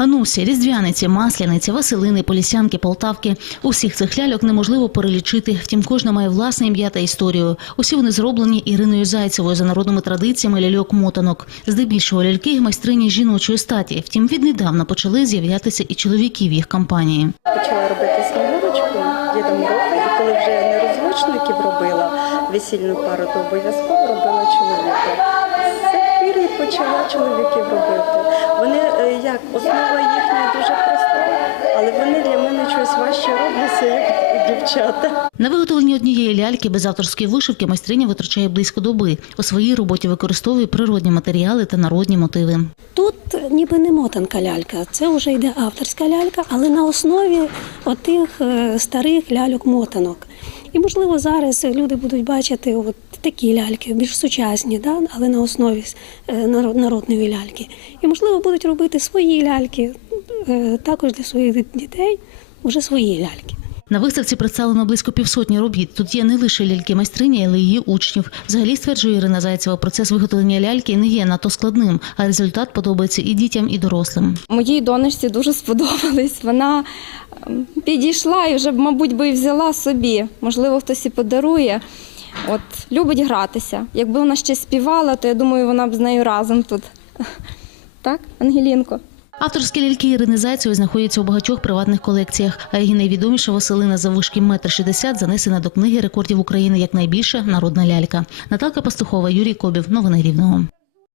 Ганусі, різдвяниці, масляниці, Василини, Полісянки, Полтавки. Усіх цих ляльок неможливо перелічити. Втім, кожна має власне ім'я та історію. Усі вони зроблені Іриною Зайцевою за народними традиціями ляльок мотанок. Здебільшого ляльки майстрині жіночої статі. Втім, віднедавна почали з'являтися і чоловіки в їх компанії. Почала робити снігурочку Діда Мороза, і коли вже нерозлучників робила весільну пару, то обов'язково робила чоловіка. Основа їхня дуже проста, але вони для мене щось важче робляться, як дівчата. На виготовлення однієї ляльки без авторської вишивки майстриня витрачає близько доби. У своїй роботі використовує природні матеріали та народні мотиви. Тут ніби не мотанка лялька, це вже йде авторська лялька, але на основі отих е, старих ляльок-мотанок. І можливо зараз люди будуть бачити от такі ляльки, більш сучасні, да? але на основі е, народної ляльки. І можливо будуть робити свої ляльки, е, також для своїх дітей вже свої ляльки. На виставці представлено близько півсотні робіт. Тут є не лише ляльки майстрині, але й її учнів. Взагалі стверджує Ірина Зайцева, процес виготовлення ляльки не є надто складним, а результат подобається і дітям, і дорослим. Моїй донечці дуже сподобались. Вона ем, підійшла і вже, мабуть, би і взяла собі. Можливо, хтось і подарує. От любить гратися. Якби вона ще співала, то я думаю, вона б з нею разом тут. Так, Ангелінко? Авторські ляльки Ірини Зайцевої знаходяться у багатьох приватних колекціях, а її найвідоміша Василина заввишки метр шістдесят занесена до книги рекордів України як найбільша народна лялька. Наталка Пастухова, Юрій Кобів. Новини Рівного.